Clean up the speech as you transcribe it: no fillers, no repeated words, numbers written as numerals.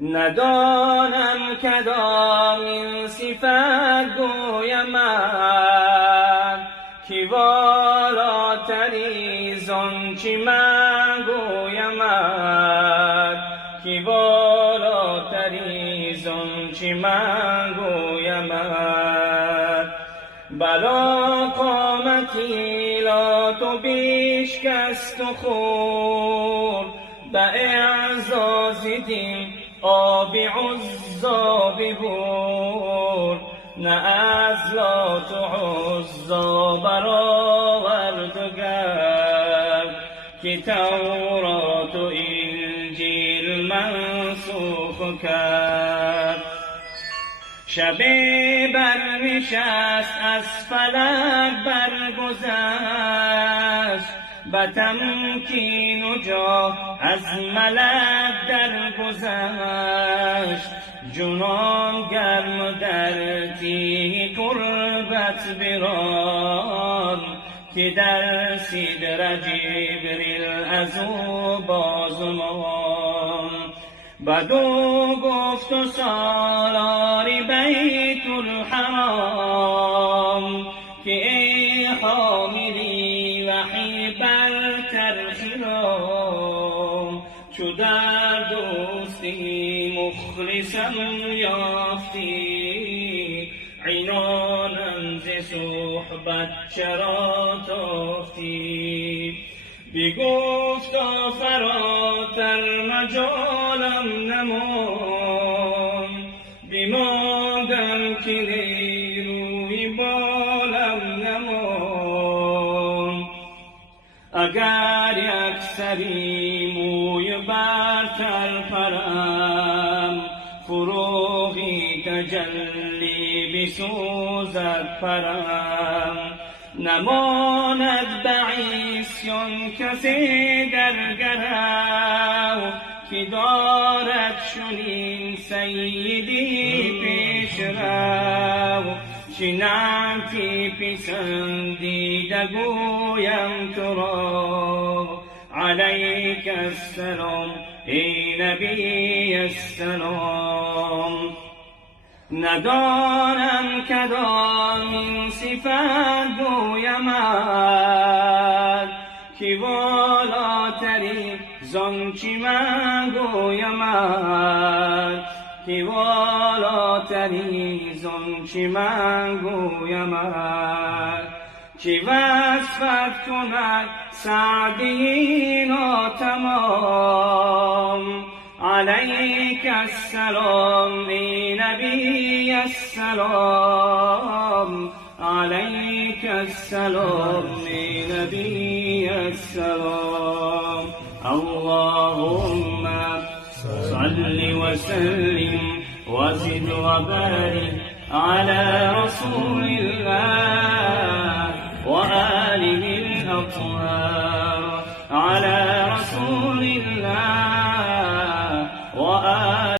ندانم کدامین صفت گویمت که والاتری زانچه من گویمت که والاتری زانچه من گویمت بلا قامتی لا تو بیشکست و خور به اعزاز دین آب عزا ببور نه از لات و عزا برآورد و گرد که تورات و انجیل منسوخ کرد شب برنشست از فلک برگذشت به تمکین و جاه از ملک درگذشت جنان گرم در تیه قربت بران که در صدر جبریل از او بازمان بدو گفت و سالار بیت الحرام که ای حاملی وحی برتر خرام چو در دوستی مخلصم یافتی عنانم ز صحبت چرا تافتی بگفتا فراتر مجالم نمان بماندم که نیروی بالم نمان اگر یک سری موی برتر پرم فروغی تجلی بسوزد پرم نماند به عیسیان کسی در گرو که دارد چنین سیدی پیش رو چه نعتی پسندیده گویم تو را علیک السلام ای نبی السلام ندانم کدامین صفت گویمت که والاتری زانچه من گویمت که والاتری زانچه من گویمت که وصفت کند سعدی ناتمام علیک السلام ای نبی السلام علیک السلام ای نبی السلام اللهم صل وسلم وزد وبارك على رسول الله وآله الأطهار على